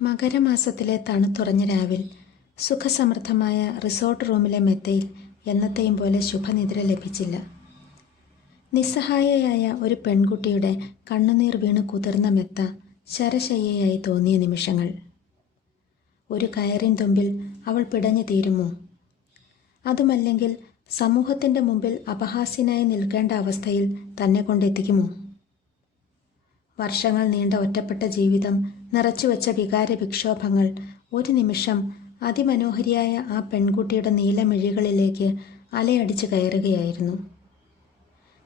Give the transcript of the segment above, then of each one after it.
മകരമാസത്തിലെ തണുത്തുറഞ്ഞ രാവിൽ സുഖസമൃദ്ധമായ റിസോർട്ട് റൂമിലെ മെത്തയിൽ എന്നത്തെയും പോലെ ശുഭനിദ്ര ലഭിച്ചില്ല. നിസ്സഹായയായ ഒരു പെൺകുട്ടിയുടെ കണ്ണുനീർ വീണ് കുതിർന്ന മെത്ത ശരശയ്യയായി തോന്നിയ നിമിഷങ്ങൾ. ഒരു കയറിൻ തുമ്പിൽ അവൾ പിടഞ്ഞു തീരുമോ? അതുമല്ലെങ്കിൽ സമൂഹത്തിൻ്റെ മുമ്പിൽ അപഹാസ്യനായി നിൽക്കേണ്ട അവസ്ഥയിൽ തന്നെ കൊണ്ടെത്തിക്കുമോ? വർഷങ്ങൾ നീണ്ട ഒറ്റപ്പെട്ട ജീവിതം നിറച്ചുവെച്ച വികാര വിക്ഷോഭങ്ങൾ ഒരു നിമിഷം അതിമനോഹരിയായ ആ പെൺകുട്ടിയുടെ നീലമിഴികളിലേക്ക് അലയടിച്ചു കയറുകയായിരുന്നു.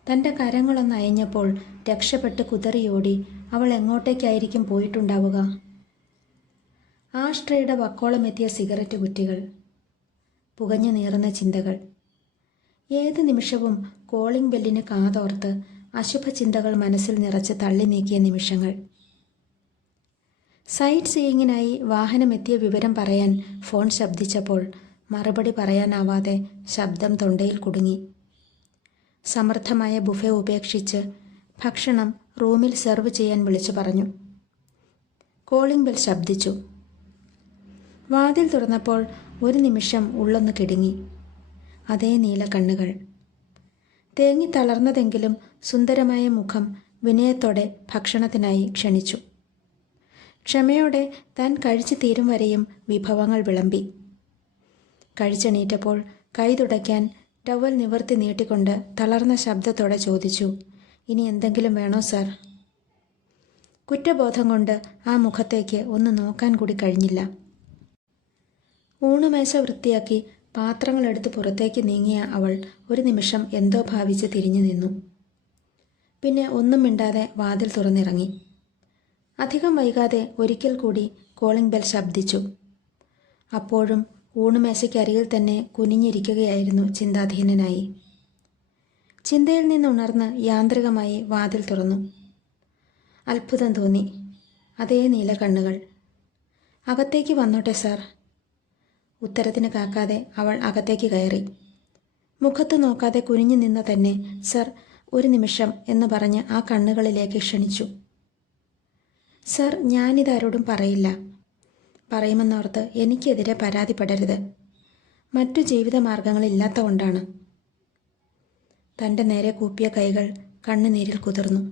തൻ്റെ കരങ്ങളൊന്ന് അയഞ്ഞപ്പോൾ രക്ഷപ്പെട്ട് കുതറിയോടി അവൾ എങ്ങോട്ടേക്കായിരിക്കും പോയിട്ടുണ്ടാവുക? ആഷ്ട്രയുടെ വക്കോളമെത്തിയ സിഗരറ്റ് കുറ്റികൾ, പുകഞ്ഞു നീറുന്ന ചിന്തകൾ, ഏത് നിമിഷവും കോളിംഗ് ബെല്ലിന് കാതോർത്ത് അശുഭചിന്തകൾ മനസ്സിൽ നിറച്ച് തള്ളി നീക്കിയ നിമിഷങ്ങൾ. സൈറ്റ് സീയിങ്ങിനായി വാഹനമെത്തിയ വിവരം പറയാൻ ഫോൺ ശബ്ദിച്ചപ്പോൾ മറുപടി പറയാനാവാതെ ശബ്ദം തൊണ്ടയിൽ കുടുങ്ങി. സമൃദ്ധമായ ബുഫെ ഉപേക്ഷിച്ച് ഭക്ഷണം റൂമിൽ സെർവ് ചെയ്യാൻ വിളിച്ചു പറഞ്ഞു. കോളിംഗ് ബെൽ ശബ്ദിച്ചു. വാതിൽ തുറന്നപ്പോൾ ഒരു നിമിഷം ഉള്ളൊന്ന് കിടുങ്ങി. അതേ നീല കണ്ണുകൾ, തേങ്ങി തളർന്നതെങ്കിലും സുന്ദരമായ മുഖം വിനയത്തോടെ ഭക്ഷണത്തിനായി ക്ഷണിച്ചു. ക്ഷമയോടെ താൻ കഴിച്ചു തീരും വരെയും വിഭവങ്ങൾ വിളമ്പി. കഴിച്ചെണീറ്റപ്പോൾ കൈ തുടയ്ക്കാൻ ടവൽ നിവർത്തി നീട്ടിക്കൊണ്ട് തളർന്ന ശബ്ദത്തോടെ ചോദിച്ചു, ഇനി എന്തെങ്കിലും വേണോ സാർ? കുറ്റബോധം കൊണ്ട് ആ മുഖത്തേക്ക് ഒന്ന് നോക്കാൻ കൂടി കഴിഞ്ഞില്ല. ഊണുമേശ വൃത്തിയാക്കി പാത്രങ്ങളെടുത്ത് പുറത്തേക്ക് നീങ്ങിയ അവൾ ഒരു നിമിഷം എന്തോ ഭാവിച്ച് തിരിഞ്ഞു നിന്നു. പിന്നെ ഒന്നും മിണ്ടാതെ വാതിൽ തുറന്നിറങ്ങി. അധികം വൈകാതെ ഒരിക്കൽ കൂടി കോളിംഗ് ബെൽ ശബ്ദിച്ചു. അപ്പോഴും ഊണുമേശയ്ക്കരികിൽ തന്നെ കുനിഞ്ഞിരിക്കുകയായിരുന്നു ചിന്താധീനനായി. ചിന്തയിൽ നിന്നുണർന്ന് യാന്ത്രികമായി വാതിൽ തുറന്നു. അത്ഭുതം തോന്നി. അതേ നീല കണ്ണുകൾ. അകത്തേക്ക് വന്നോട്ടെ സാർ? ഉത്തരത്തിന് കാക്കാതെ അവൾ അകത്തേക്ക് കയറി. മുഖത്ത് നോക്കാതെ കുനിഞ്ഞു നിന്ന തന്നെ സർ ഒരു നിമിഷം എന്ന് പറഞ്ഞ് ആ കണ്ണുകളിലേക്ക് ക്ഷണിച്ചു. സർ, ഞാനിതാരോടും പറയില്ല. പറയുമെന്നോർത്ത് എനിക്കെതിരെ പരാതിപ്പെടരുത്. മറ്റു ജീവിതമാർഗങ്ങളില്ലാത്ത കൊണ്ടാണ്. തൻ്റെ നേരെ കൂപ്പിയ കൈകൾ കണ്ണുനീരിൽ കുതിർന്നു.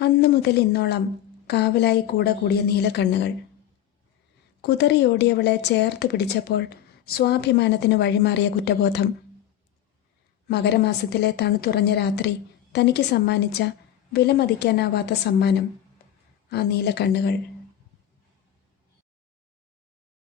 അന്നു മുതൽ ഇന്നോളം കാവലായി കൂടെ കൂടിയ നീലക്കണ്ണുകൾ. കുതറിയോടിയവളെ ചേർത്ത് പിടിച്ചപ്പോൾ സ്വാഭിമാനത്തിന് വഴിമാറിയ കുറ്റബോധം. മകരമാസത്തിലെ തണുത്തുറഞ്ഞ രാത്രി തനിക്ക് സമ്മാനിച്ച വിലമതിക്കാനാവാത്ത സമ്മാനം, ആ നീലക്കണ്ണുകൾ.